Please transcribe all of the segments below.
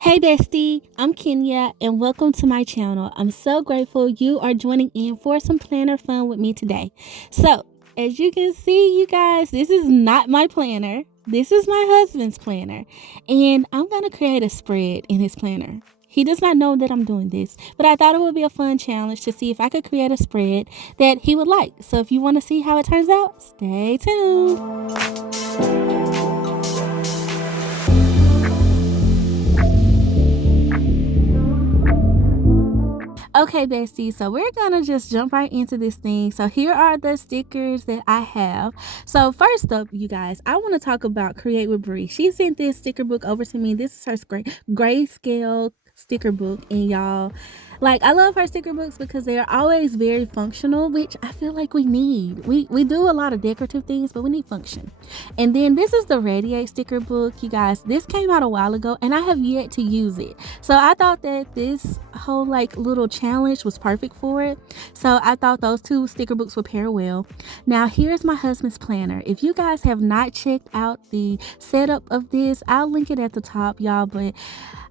Hey Bestie, I'm Kenya and welcome to my channel. I'm so grateful you are joining in for some planner fun with me today. So, as you can see, you guys, this is not my planner. This is my husband's planner, and I'm going to create a spread in his planner. He does not know that I'm doing this, but I thought it would be a fun challenge to see if I could create a spread that he would like. So if you want to see how it turns out, stay tuned. Okay, bestie, so we're gonna just jump right into this thing. So here are the stickers that I have. So first up, you guys, I want to talk about Create with Bree. She sent this sticker book over to me. This is her Grayscale sticker book, and y'all, like, I love her sticker books because they are always very functional, which I feel like we need. We do a lot of decorative things, but we need function. And then this is the Radiate sticker book, you guys. This came out a while ago and I have yet to use it. So I thought that this whole like little challenge was perfect for it. So I thought those two sticker books would pair well. Now here's my husband's planner. If you guys have not checked out the setup of this, I'll link it at the top, y'all. But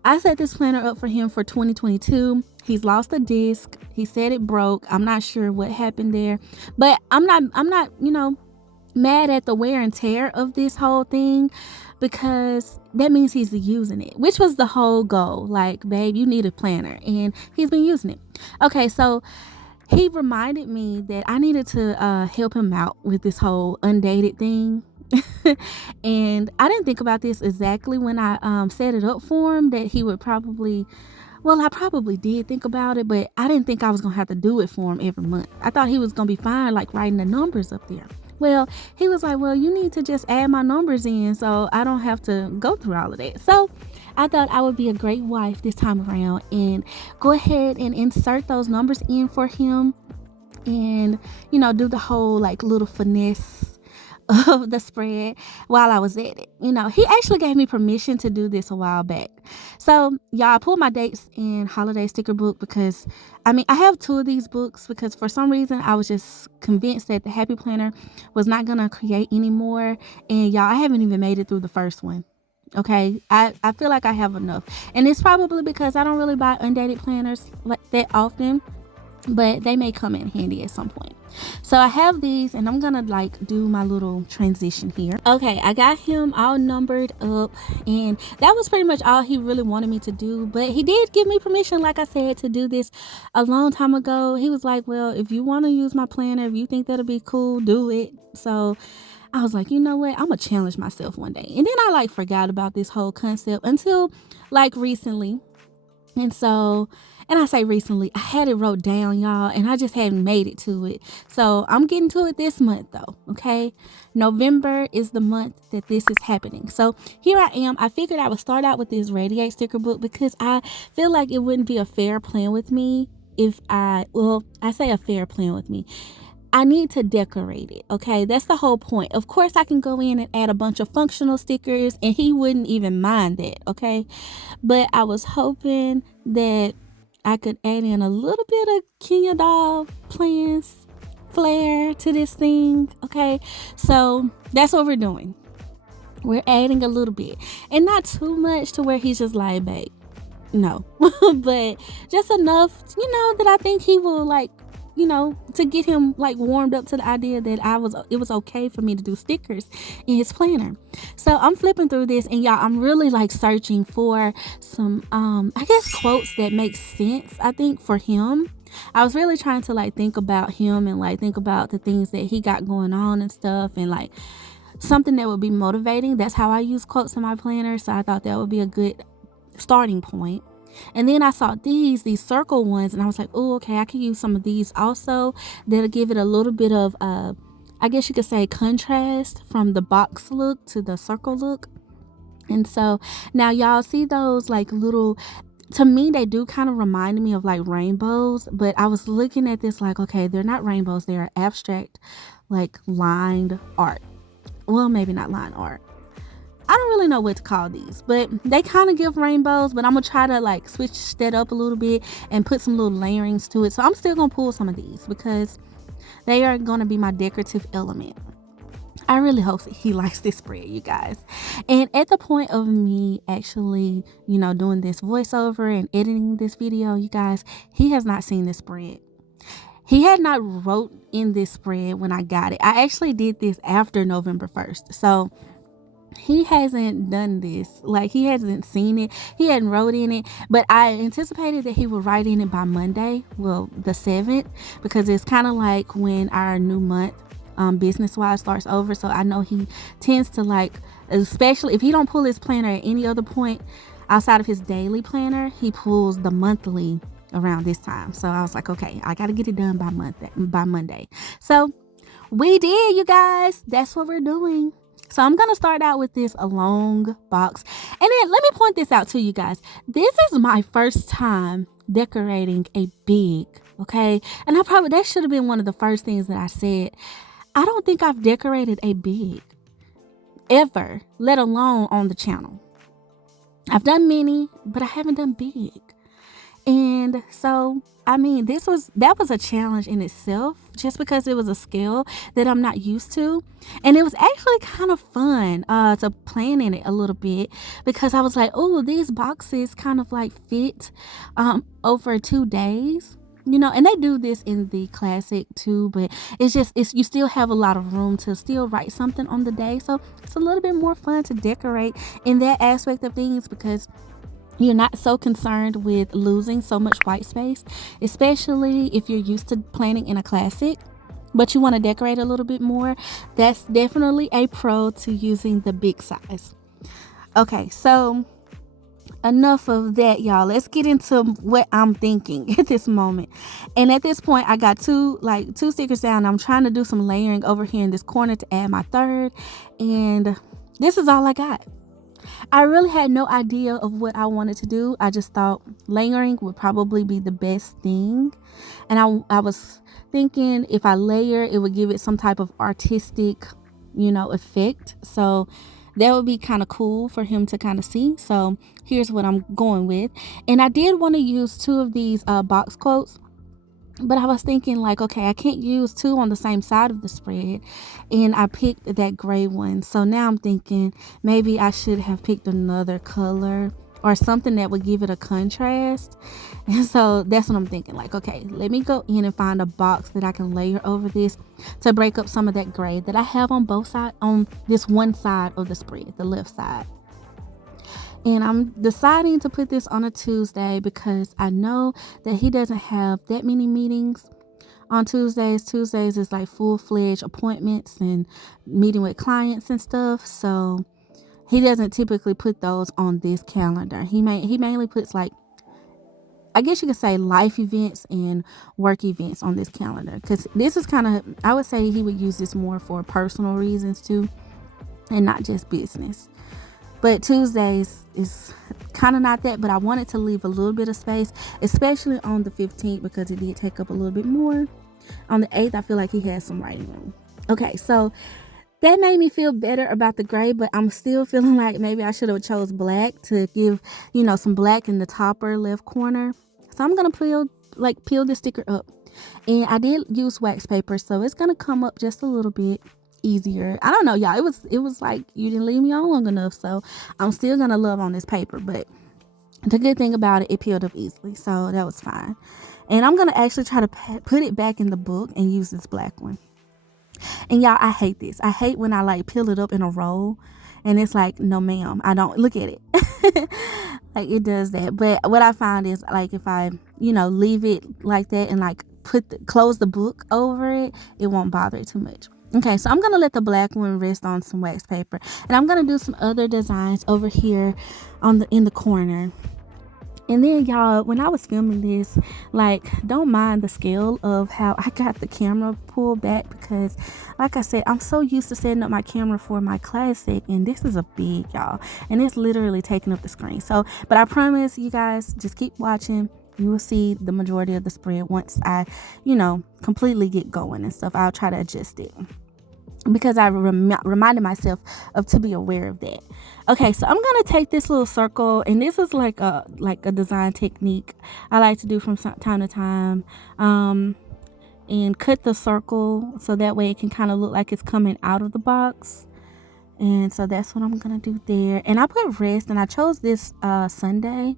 I set this planner up for him for 2022. He's lost a disc. He said it broke. I'm not sure what happened there, but I'm not, mad at the wear and tear of this whole thing, because that means he's using it, which was the whole goal. Like, babe, you need a planner, and he's been using it. Okay, so he reminded me that I needed to help him out with this whole undated thing. And I didn't think about this exactly when I set it up for him, that he would probably, well, I probably did think about it, but I didn't think I was gonna have to do it for him every month. I thought he was gonna be fine like writing the numbers up there. Well, he was like, well, you need to just add my numbers in so I don't have to go through all of that. So I thought I would be a great wife this time around and go ahead and insert those numbers in for him, and do the whole like little finesse of the spread while I was at it. He actually gave me permission to do this a while back. So y'all, pull my dates in holiday sticker book, because I have two of these books because for some reason I was just convinced that the Happy Planner was not gonna create anymore. And y'all, I haven't even made it through the first one. Okay, I feel like I have enough, and it's probably because I don't really buy undated planners like that often, but they may come in handy at some point. So I have these, and I'm gonna like do my little transition here. Okay, I got him all numbered up, and that was pretty much all he really wanted me to do. But he did give me permission, like I said, to do this a long time ago. He was like, well, if you want to use my planner, if you think that'll be cool, do it. So I was like, you know what, I'm gonna challenge myself one day. And then I like forgot about this whole concept until like recently. And I say recently, I had it wrote down, y'all, and I just hadn't made it to it. So I'm getting to it this month though, okay? November is the month that this is happening. So here I am. I figured I would start out with this Radiate sticker book because I feel like it wouldn't be a fair plan with me if I say a fair plan with me. I need to decorate it, okay? That's the whole point. Of course, I can go in and add a bunch of functional stickers, and he wouldn't even mind that, okay? But I was hoping that I could add in a little bit of Kenya doll plans flair to this thing, okay? So that's what we're doing. We're adding a little bit, and not too much to where he's just like, babe, no. But just enough, that I think he will like, to get him like warmed up to the idea that it was okay for me to do stickers in his planner. So I'm flipping through this, and y'all, I'm really like searching for some I guess quotes that make sense, I think, for him. I was really trying to like think about him and like think about the things that he got going on and stuff, and like something that would be motivating. That's how I use quotes in my planner. So I thought that would be a good starting point. And then I saw these circle ones, and I was like, oh, okay, I can use some of these also. That'll give it a little bit of I guess you could say contrast from the box look to the circle look. And so now y'all see those like little, to me they do kind of remind me of like rainbows, but I was looking at this like, okay, they're not rainbows, they're abstract like lined art. Well, maybe not lined art. I don't really know what to call these, but they kind of give rainbows, but I'm gonna try to like switch that up a little bit and put some little layerings to it. So I'm still gonna pull some of these because they are gonna be my decorative element. I really hope he likes this spread, you guys. And at the point of me actually, doing this voiceover and editing this video, you guys, he has not seen this spread. He had not wrote in this spread when I got it. I actually did this after November 1st. So he hasn't done this. Like, he hasn't seen it. He hadn't wrote in it. But I anticipated that he would write in it by Monday, well, the 7th, because it's kind of like when our new month business-wise starts over. So I know he tends to, like, especially if he don't pull his planner at any other point outside of his daily planner, he pulls the monthly around this time. So I was like, okay, I got to get it done by Monday. So we did, you guys. That's what we're doing. So I'm going to start out with this long box. And then let me point this out to you guys. This is my first time decorating a big, okay? And that should have been one of the first things that I said. I don't think I've decorated a big ever, let alone on the channel. I've done many, but I haven't done big. And so, I mean, that was a challenge in itself, just because it was a scale that I'm not used to. And it was actually kind of fun to plan in it a little bit, because I was like, oh, these boxes kind of like fit over 2 days. And they do this in the classic too, but it's you still have a lot of room to still write something on the day. So it's a little bit more fun to decorate in that aspect of things, because you're not so concerned with losing so much white space, especially if you're used to planning in a classic, but you want to decorate a little bit more. That's definitely a pro to using the big size. Okay, so enough of that, y'all. Let's get into what I'm thinking at this moment. And at this point, I got two stickers down. I'm trying to do some layering over here in this corner to add my third. And this is all I got. I really had no idea of what I wanted to do. I just thought layering would probably be the best thing. And I was thinking if I layer, it would give it some type of artistic, effect. So that would be kind of cool for him to kind of see. So here's what I'm going with. And I did want to use 2 of these box quotes. But I was thinking, like, okay, I can't use 2 on the same side of the spread. And I picked that gray one. So now I'm thinking maybe I should have picked another color or something that would give it a contrast. And so that's what I'm thinking. Like, okay, let me go in and find a box that I can layer over this to break up some of that gray that I have on both sides, on this one side of the spread, the left side. And I'm deciding to put this on a Tuesday because I know that he doesn't have that many meetings on Tuesdays. Tuesdays is like full-fledged appointments and meeting with clients and stuff. So he doesn't typically put those on this calendar. He mainly puts, like, I guess you could say, life events and work events on this calendar. Because this is kind of, I would say he would use this more for personal reasons too, and not just business. But Tuesdays is kind of not that, but I wanted to leave a little bit of space, especially on the 15th, because it did take up a little bit more. On the 8th, I feel like he has some writing room. Okay, so that made me feel better about the gray, but I'm still feeling like maybe I should have chose black to give, some black in the topper left corner. So I'm going to peel the sticker up. And I did use wax paper, so it's going to come up just a little bit easier. I don't know, y'all. It was like you didn't leave me on long enough, so I'm still gonna love on this paper. But the good thing about it peeled up easily, so that was fine. And I'm gonna actually try to put it back in the book and use this black one. And y'all, I hate this. I hate when I peel it up in a roll and it's like, no ma'am, I don't. Look at it. Like, it does that. But what I found is, like, if I leave it like that and close the book over it, it won't bother it too much. Okay, so I'm going to let the black one rest on some wax paper. And I'm going to do some other designs over here in the corner. And then, y'all, when I was filming this, don't mind the scale of how I got the camera pulled back, because, like I said, I'm so used to setting up my camera for my classic, and this is a big, y'all. And it's literally taking up the screen. So, but I promise you guys, just keep watching. You will see the majority of the spread once I, completely get going and stuff. I'll try to adjust it, because I reminded myself to be aware of that. Okay, so I'm gonna take this little circle, and this is like a design technique I like to do from time to time. and cut the circle so that way it can kind of look like it's coming out of the box. And so that's what I'm gonna do there. And I put rest, and I chose this Sunday.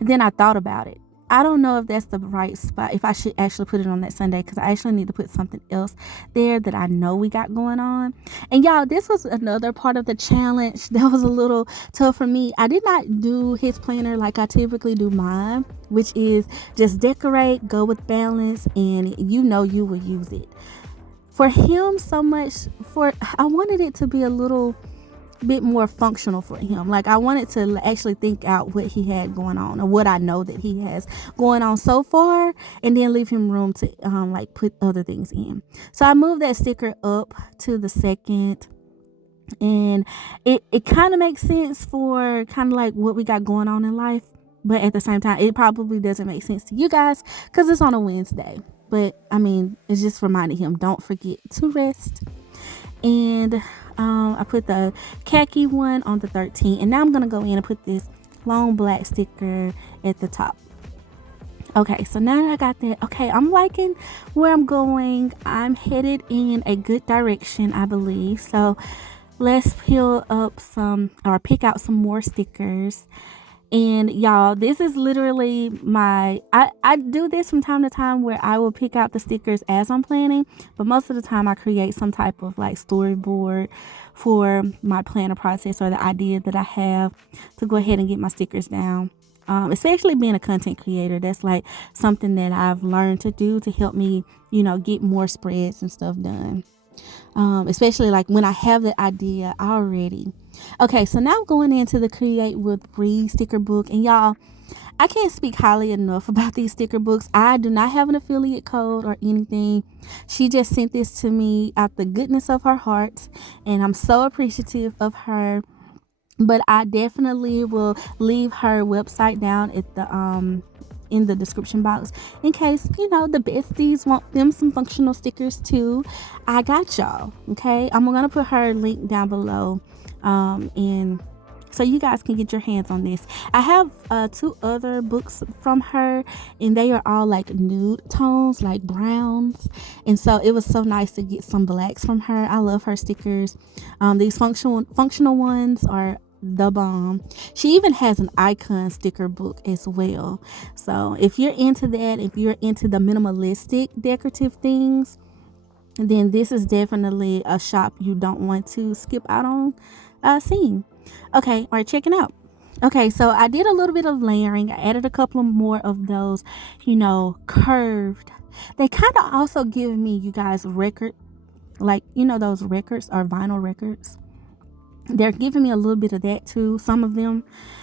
And then I thought about it. I don't know if that's the right spot, if I should actually put it on that Sunday, because I actually need to put something else there that I know we got going on. And y'all, this was another part of the challenge that was a little tough for me. I did not do his planner like I typically do mine, which is just decorate, go with balance, and you know you will use it. For him, I wanted it to be a little bit more functional for him. Like, I wanted to actually think out what he had going on, or what I know that he has going on so far, and then leave him room to like put other things in. So I moved that sticker up to the second, and it kind of makes sense for kind of like what we got going on in life, but at the same time it probably doesn't make sense to you guys because it's on a Wednesday. But I mean, it's just reminding him, don't forget to rest. And I put the khaki one on the 13th, and now I'm gonna go in and put this long black sticker at the top. Okay, so now that I got that, okay, I'm liking where I'm going. I'm headed in a good direction, I believe. So let's peel up pick out some more stickers. And y'all, this is literally I do this from time to time where I will pick out the stickers as I'm planning, but most of the time I create some type of like storyboard for my planner process, or the idea that I have to go ahead and get my stickers down. Especially being a content creator, that's like something that I've learned to do to help me, get more spreads and stuff done. Especially like when I have the idea already. Okay, so now I'm going into the Create with Bree sticker book, and y'all, I can't speak highly enough about these sticker books. I do not have an affiliate code or anything. She just sent this to me out the goodness of her heart, and I'm so appreciative of her. But I definitely will leave her website down at the in the description box in case the besties want them some functional stickers too. I got y'all. Okay, I'm gonna put her link down below, and so you guys can get your hands on this. I have 2 other books from her, and they are all like nude tones, like browns, and so it was so nice to get some blacks from her. I love her stickers. These functional ones are the bomb. She even has an icon sticker book as well. So if you're into that, if you're into the minimalistic decorative things, then this is definitely a shop you don't want to skip out on seeing. Okay, all right, checking out. Okay, so I did a little bit of layering. I added a couple more of those, curved. They kind of also give me, you guys, record, like, those records are vinyl records. They're giving me a little bit of that too, some of them.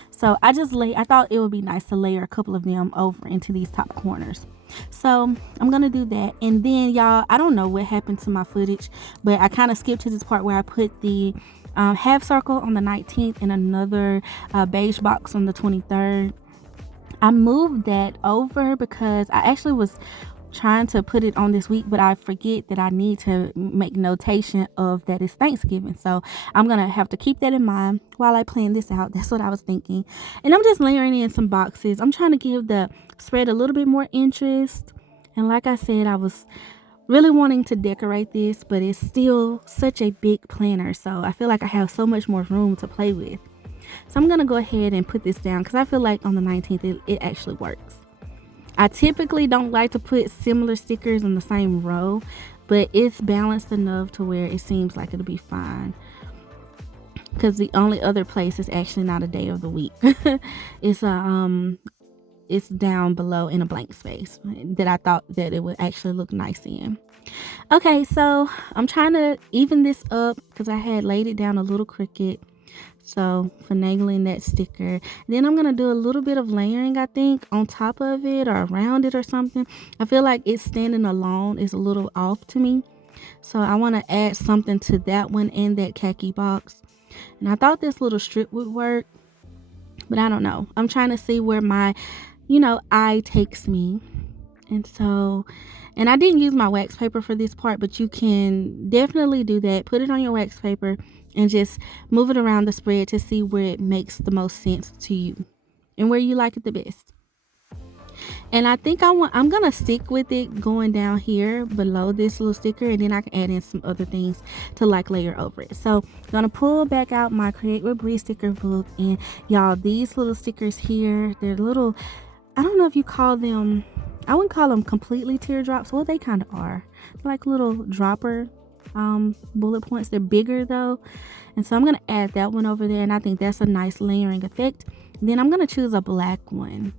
So I thought it would be nice to layer a couple of them over into these top corners. So I'm gonna do that. And then y'all, I don't know what happened to my footage, but I kind of skipped to this part where I put the half circle on the 19th and another beige box on the 23rd. I moved that over because I actually was trying to put it on this week, but I forget that I need to make notation of that it's Thanksgiving. So I'm gonna have to keep that in mind while I plan this out. That's what I was thinking. And I'm just layering in some boxes. I'm trying to give the spread a little bit more interest. And like I said, I was really wanting to decorate this, but it's still such a big planner, so I feel like I have so much more room to play with. So I'm gonna go ahead and put this down because I feel like on the 19th it actually works. I typically don't like to put similar stickers in the same row, but it's balanced enough to where it seems like it'll be fine. Because the only other place is actually not a day of the week. It's down below in a blank space that I thought that it would actually look nice in. Okay, so I'm trying to even this up because I had laid it down a little crooked. So finagling that sticker. Then I'm going to do a little bit of layering, I think, on top of it or around it or something. I feel like it's standing alone is a little off to me. So I want to add something to that one and that khaki box. And I thought this little strip would work, but I don't know. I'm trying to see where my, eye takes me. And I didn't use my wax paper for this part, but you can definitely do that. Put it on your wax paper and just move it around the spread to see where it makes the most sense to you and where you like it the best. And I think I'm gonna stick with it going down here below this little sticker, and then I can add in some other things to like layer over it. So I'm gonna pull back out my Create with Bree sticker book, and y'all, these little stickers here, they're little, I don't know if you call them, I wouldn't call them completely teardrops. Well, they kind of are. They're like little dropper bullet points. They're bigger though, and so I'm gonna add that one over there, and I think that's a nice layering effect. And then I'm gonna choose a black one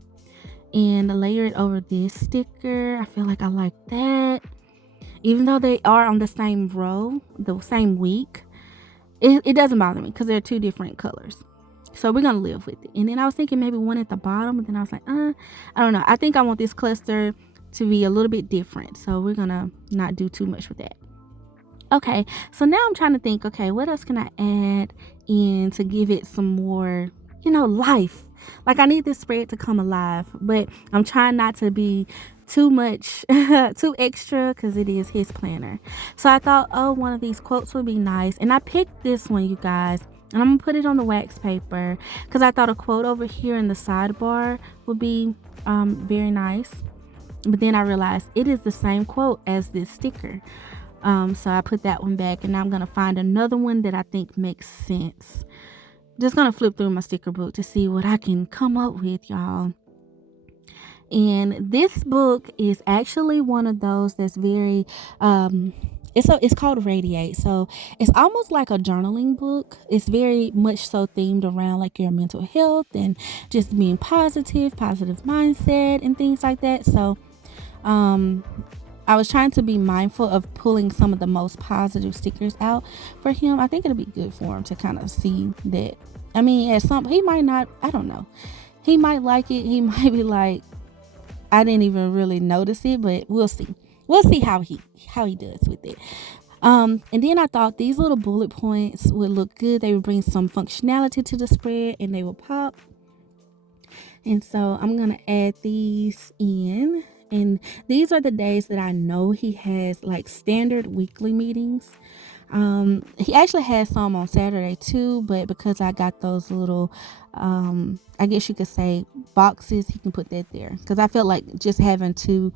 and layer it over this sticker. I feel like I like that, even though they are on the same row, the same week. It doesn't bother me because they're two different colors, so we're gonna live with it. And then I was thinking maybe one at the bottom, but then I was like, I don't know, I think I want this cluster to be a little bit different, so we're gonna not do too much with that. Okay, so now I'm trying to think, okay, what else can I add in to give it some more, life? Like, I need this spread to come alive, but I'm trying not to be too much, too extra, because it is his planner. So I thought, one of these quotes would be nice. And I picked this one, you guys, and I'm going to put it on the wax paper because I thought a quote over here in the sidebar would be very nice. But then I realized it is the same quote as this sticker. So I put that one back, and now I'm going to find another one that I think makes sense. Just going to flip through my sticker book to see what I can come up with, y'all. And this book is actually one of those that's very, it's called Radiate. So it's almost like a journaling book. It's very much so themed around like your mental health and just being positive mindset and things like that. So, I was trying to be mindful of pulling some of the most positive stickers out for him. I think it'll be good for him to kind of see that. I mean, he might not, I don't know. He might like it. He might be like, I didn't even really notice it, but we'll see. We'll see how he does with it. And then I thought these little bullet points would look good. They would bring some functionality to the spread, and they will pop. And so I'm going to add these in. And these are the days that I know he has like standard weekly meetings. He actually has some on Saturday too, but because I got those little, I guess you could say boxes, he can put that there. Because I felt like just having 2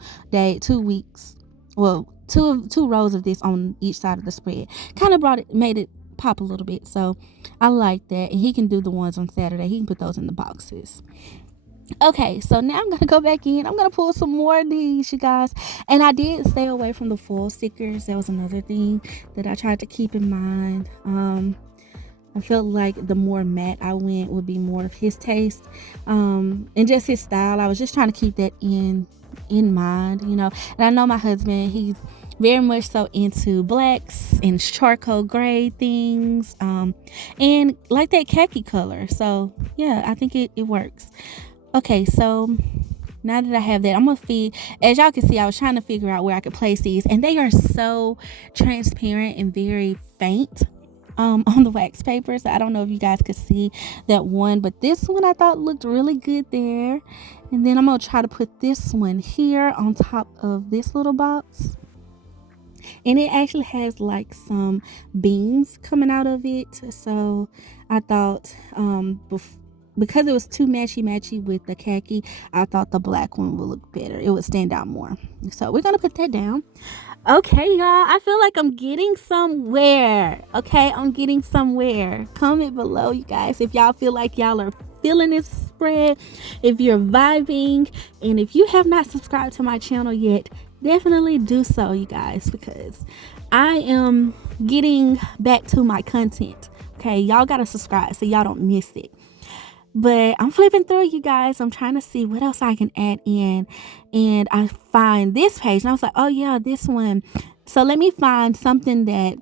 weeks, well, two rows of this on each side of the spread kind of made it pop a little bit. So I like that. And he can do the ones on Saturday. He can put those in the boxes. Okay, so now I'm gonna go back in. I'm gonna pull some more of these, you guys. And I did stay away from the foil stickers. That was another thing that I tried to keep in mind. I felt like the more matte I went would be more of his taste, and just his style. I was just trying to keep that in mind, And I know my husband, he's very much so into blacks and charcoal gray things, and like that khaki color. So yeah, I think it works. Okay, so now that I have that, I'm going to feed, as y'all can see, I was trying to figure out where I could place these, and they are so transparent and very faint on the wax paper. So I don't know if you guys could see that one, but this one I thought looked really good there. And then I'm going to try to put this one here on top of this little box. And it actually has like some beams coming out of it. So I thought, because it was too matchy with the khaki, I thought the black one would look better. It would stand out more. So we're going to put that down. Okay, y'all. I feel like I'm getting somewhere. Okay, I'm getting somewhere. Comment below, you guys, if y'all feel like y'all are feeling this spread, if you're vibing, and if you have not subscribed to my channel yet, definitely do so, you guys, because I am getting back to my content. Okay, y'all got to subscribe so y'all don't miss it. But I'm flipping through, you guys. I'm trying to see what else I can add in. And I find this page. And I was like, oh, yeah, this one. So let me find something that,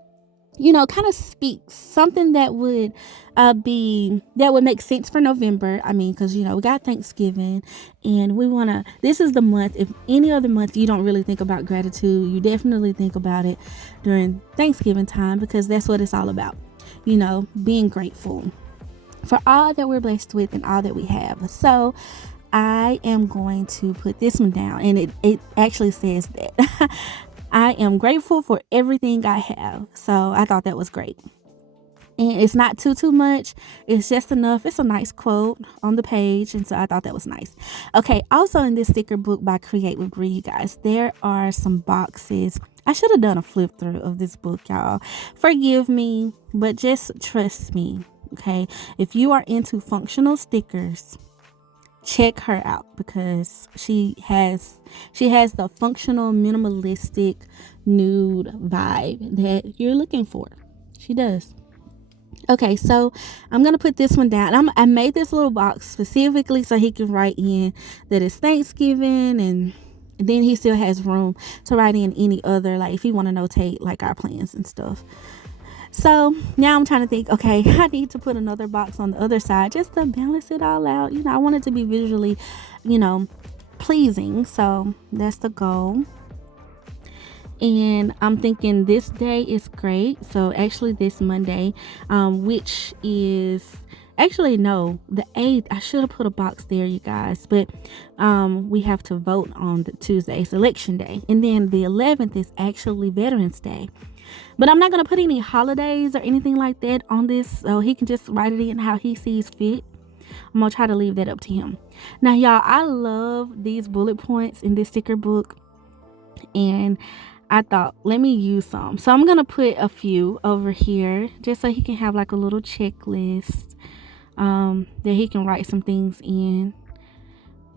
kind of speaks. Something that would make sense for November. I mean, because, we got Thanksgiving. And this is the month. If any other month you don't really think about gratitude, you definitely think about it during Thanksgiving time. Because that's what it's all about. Being grateful for all that we're blessed with and all that we have. So I am going to put this one down, and it actually says that I am grateful for everything I have. So I thought that was great. and it's not too much. It's just enough. It's a nice quote on the page, and so I thought that was nice. Okay, also in this sticker book by Create with Bree, you guys, there are some boxes. I should have done a flip through of this book, y'all. Forgive me, but just trust me. Okay, if you are into functional stickers, check her out, because she has the functional minimalistic nude vibe that you're looking for. She does. Okay, so I'm gonna put this one down. I made this little box specifically so he can write in that it's Thanksgiving, and then he still has room to write in any other, like if he want to notate like our plans and stuff. So now I'm trying to think, okay, I need to put another box on the other side just to balance it all out. I want it to be visually, pleasing. So that's the goal. And I'm thinking this day is great. So actually this Monday, which is actually no, the 8th, I should have put a box there, you guys, but we have to vote on the Tuesday's election day. And then the 11th is actually Veterans Day. But I'm not going to put any holidays or anything like that on this, so he can just write it in how he sees fit. I'm going to try to leave that up to him. Now, y'all, I love these bullet points in this sticker book, and I thought, let me use some. So I'm going to put a few over here just so he can have like a little checklist that he can write some things in,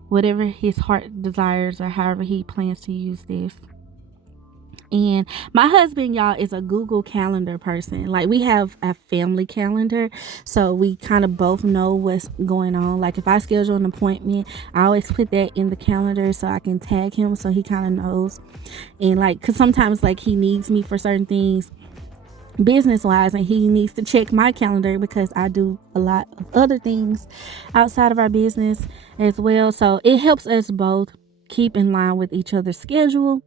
whatever his heart desires or however he plans to use this. And my husband, y'all, is a Google Calendar person. Like, we have a family calendar, so we kind of both know what's going on. Like, if I schedule an appointment, I always put that in the calendar so I can tag him so he kind of knows. And like, because sometimes like he needs me for certain things business wise, and he needs to check my calendar because I do a lot of other things outside of our business as well. So it helps us both keep in line with each other's schedule.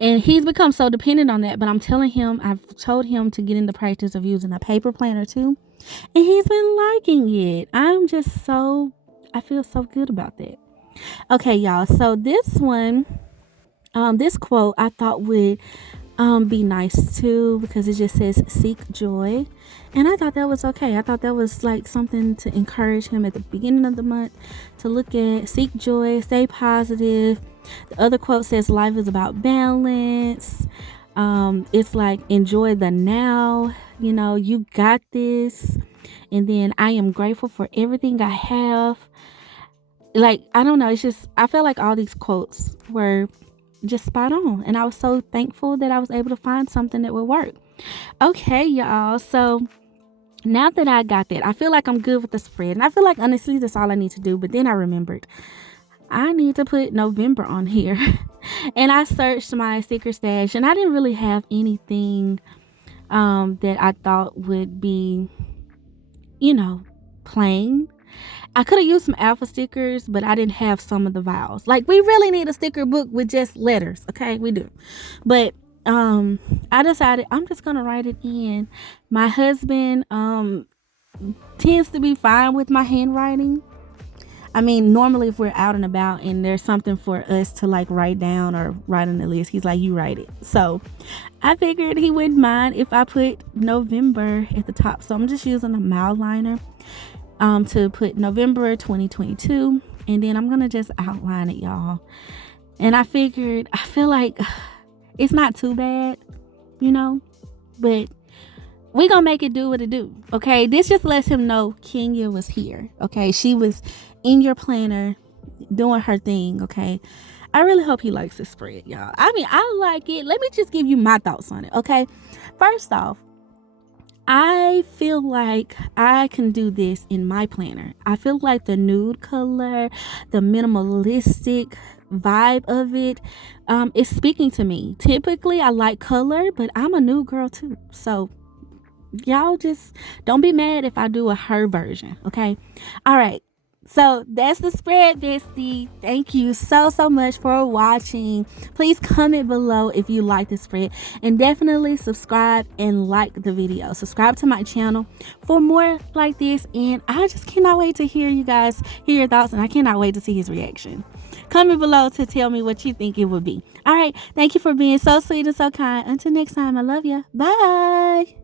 And he's become so dependent on that, but I've told him to get in the practice of using a paper planner too, and he's been liking it. I feel so good about that. Okay, y'all, so this one, this quote I thought would be nice too, because it just says seek joy, and I thought that was okay. I thought that was like something to encourage him at the beginning of the month to look at. Seek joy, stay positive. The other quote says life is about balance. It's like enjoy the now, you got this. And then I am grateful for everything I have. Like, I don't know, it's just, I feel like all these quotes were just spot on, and I was so thankful that I was able to find something that would work. Okay, y'all, so now that I got that, I feel like I'm good with the spread, and I feel like honestly that's all I need to do. But then I remembered I need to put November on here. And I searched my sticker stash, and I didn't really have anything that I thought would be plain. I could have used some alpha stickers, but I didn't have some of the vowels. Like, we really need a sticker book with just letters. Okay, we do. But I decided I'm just gonna write it in. My husband tends to be fine with my handwriting. I mean, normally if we're out and about and there's something for us to like write down or write on the list, he's like, you write it. So I figured he wouldn't mind if I put November at the top. So I'm just using a mild liner to put November 2022, and then I'm gonna just outline it, y'all. And I feel like it's not too bad, but we gonna make it do what it do. Okay, this just lets him know Kenya was here. Okay, she was in your planner doing her thing. Okay, I really hope he likes this spread, y'all. I mean, I like it. Let me just give you my thoughts on it. Okay, first off, I feel like I can do this in my planner. I feel like the nude color, the minimalistic vibe of it is speaking to me. Typically I like color, but I'm a nude girl too, so y'all just don't be mad if I do a her version. Okay, all right, so that's the spread, bestie. Thank you so much for watching. Please comment below if you like the spread, and definitely subscribe and like the video. Subscribe to my channel for more like this, and I just cannot wait to hear your thoughts, and I cannot wait to see his reaction. Comment below to tell me what you think it would be. All right, thank you for being so sweet and so kind. Until next time, I love you. Bye.